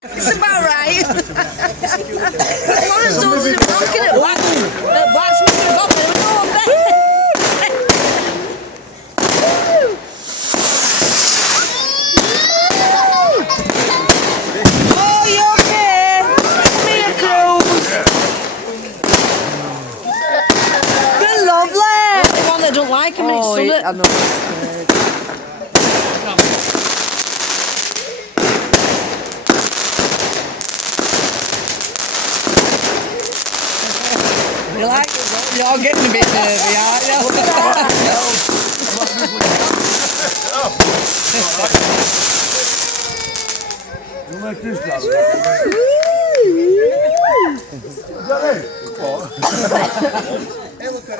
It's about right. One of those is looking at blacksmith and got there. Oh, you okay? Come here, Cruz. They're lovely. The one that don't like him and it's sunny. I know. You like it? You're getting a bit nervy, aren't you? You like this, Dad?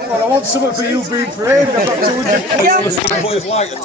Well, I want something for you being framed. I've got 200 boys like it.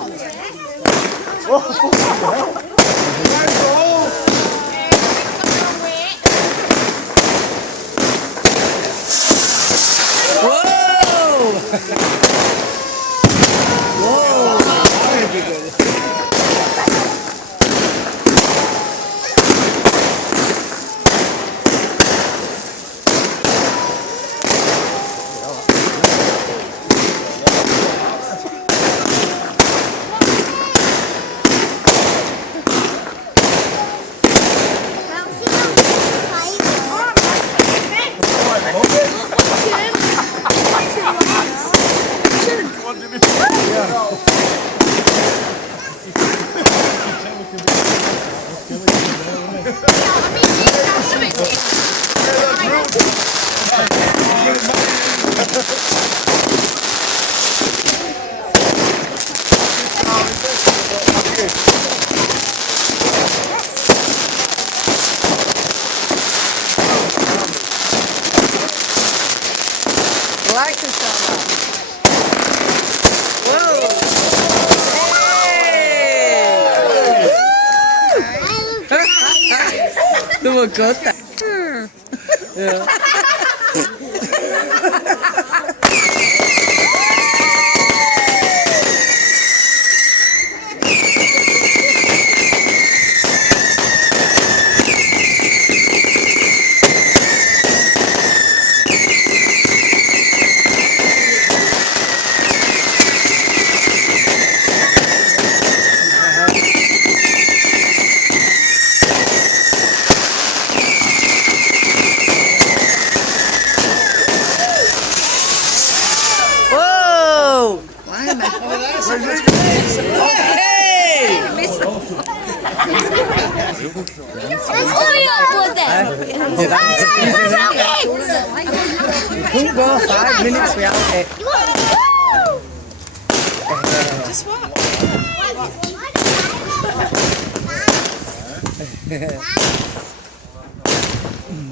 I like this so much. Whoa! Hey! They were good. Yeah. Couldn't go 5 minutes without it. Just what?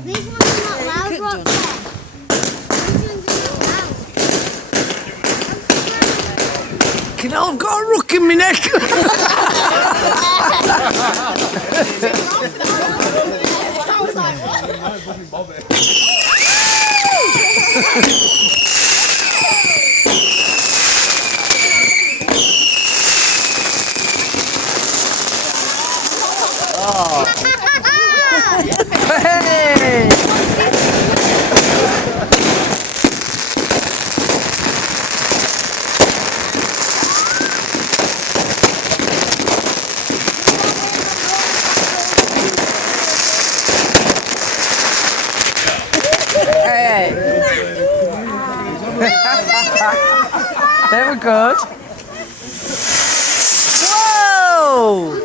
These ones are not loud, rock there. I've got a rook in my neck. Oh. Hey! They were good. Whoa!